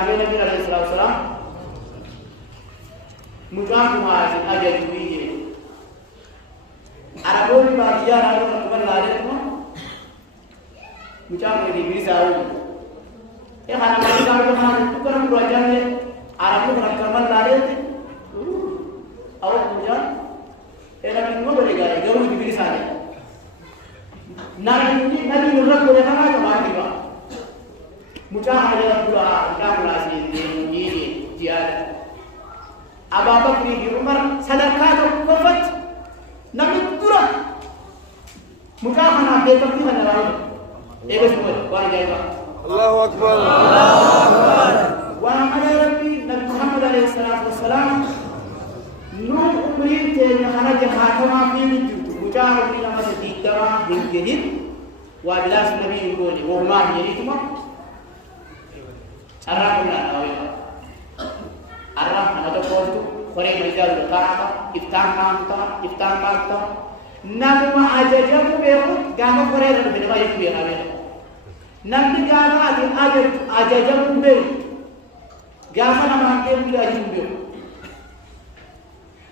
كامل النبي عليه الصلاة والسلام مجاك مازن أجل ويه أربعون باقيا رأوا ركبان لاريتهم مجاك لدي بيساوي إيه خانا مجاك كمان تكرم رجال أربعون ركبان لاريت أو مجاك إيه لكن مو بريغاري جرو دي بيساوي نبي نرد كل كلام كمان ديبا مجاك على بلا كلام لازم يجي جيال أبا بكر عمر صدقات وقفت نبي ترى مكافأة بيتك في هذا الرأي إيه بس وانا جايبا الله أكبر وأنا ربي نبي محمد عليه الصلاة والسلام نور أمرين تاني خنا جهاتنا في الجود مجاهد من ما تديتها من جديد وادلاس النبي يقولي وما يريتما أراكم لا أويا أرام أنا تقولت خريج مجال القراءة إفتان كامتا نما أجاجم بيقول قام خريج البنما يكوي هذا نبي قام أجاجم بيقول قام نما أجاجم بيقول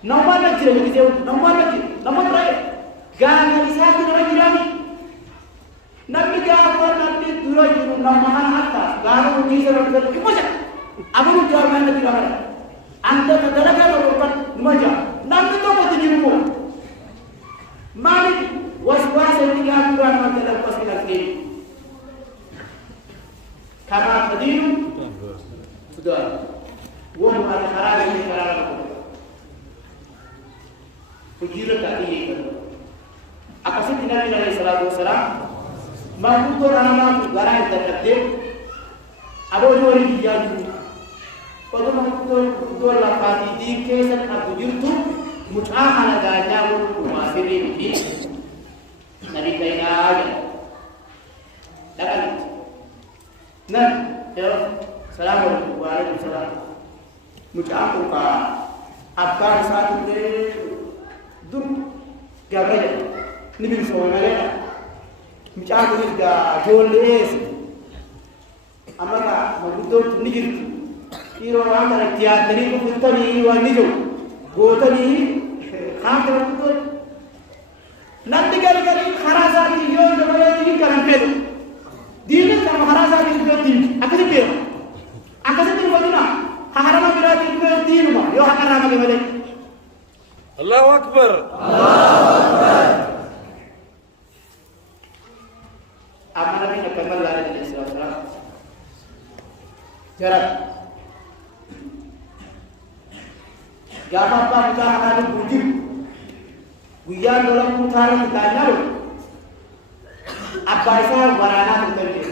نما نجري بيجوا نما ترى قام يسافر نجرامي نبي قام نبي دروي نما هناتا قام وجيزر بيقول كم أبو جاب نبي قام أنت تدرك الركن مجا نبي توقف تجيبه مالك وسواس اللي قام يقول ما تلقى بس كذي كما تدين تدار وهم على خراب اللي خراب فجيرة تأتيه أقصد النبي عليه الصلاة والسلام ما كنت أنا غراء تكتب أبو جوري جاجو Kalau betul lafaz di kesan aku jurtu mut'aha naganya aku masih di nari kaina aja. Dapat. Nah, assalamualaikum warahmatullahi wabarakatuh. Mut'aha ka abbar satu de dur gabraya nibil soalnya mut'aha ni ga joles amara betul nigir Iro antara tiada ni pun kita ni wani jo, gota ni kham terus tu. Nanti kali kharaza ni yo namanya ni karam pedo. Dini kamu kharaza ni pedo dini. Aku ni pedo. Aku ni pedo mana? Harama berarti pedo dini mah. Yo harama ni mana? Allahu Akbar. Allahu Akbar. Amanah ni nak kembali lagi dari Islam. Jarak. Gapa kita akan dibujuk. Guyan dalam putaran ditanya loh. Apa isal warana terjadi?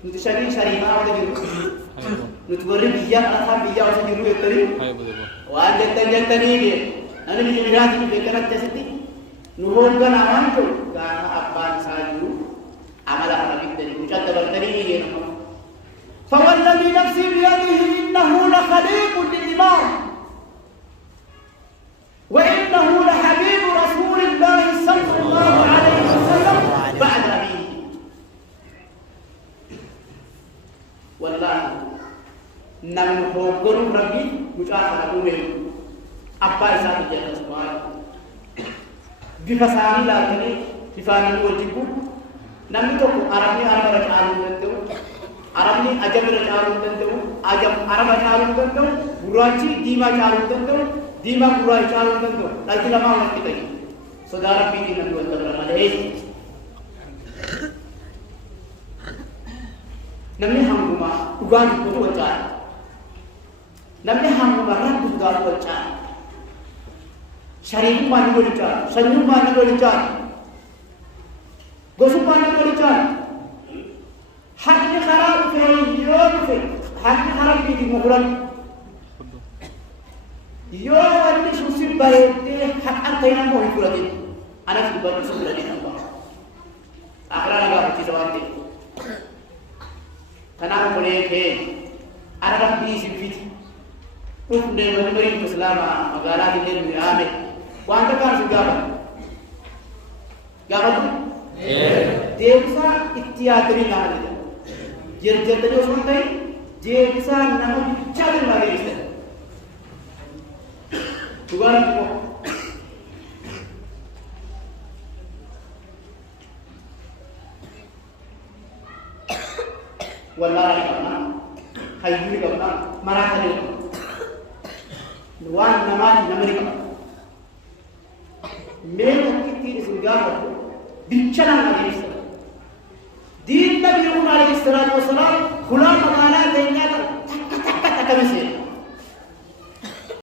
Nutu syarifah ada jiru. Nutu goreng biya atau biya ada jiru itu ni. Wah jantan ni dia. Nanti di miras itu berkerat jadi. Nuhon kan aman tu. Karena apa sahaja amalan orang itu ucap terbertani dia. فوالذي نفسي بيده إنه لخليق للإمام وإنه لحبيب رسول الله صلى الله عليه وسلم بعد أبيه والله نمحوكم ربي مجاهدة أمي أبا إسان الجنة سبحانه بفساني لكني بفاني وجهكم نمتوكم أرمي أرمي رجعان من Arab ni ajam bercampur tentu, ajam Arab bercampur tentu, Buraci Dima campur tentu, Dima Buraci campur tentu. Lagi lama orang kita ini. Saudara bikin yang dua saudara ada ini. Namanya Hamduma, ugan itu wajar. Namanya Hamduma ran itu wajar. Syarif mana wajar, senyum mana wajar, gosip mana wajar. Haknya haram haknya haram di mukulan. Yo ini susi baik deh hak anta yang mau ikulatin. Anak juga bisa berani nampak. Akhirnya agak kecil sewanti. Karena boleh ke anak bisi bisi. Untuk memberi keselama magala di dalam diambil. Wanda kan sudah. Gak betul? Dia bisa ikhtiar dari mana? جرجتني وصلتي جيبسان نمو بيتشادن ما جيبسان تقول لك ولا رأينا هايجي كنا مراحل وان نمات نمري كنا مين كتير سنجار بيتشنا ما جيبسان دين النبي عليه الصلاة والسلام خلا مكانا دنيا تك تك تك تك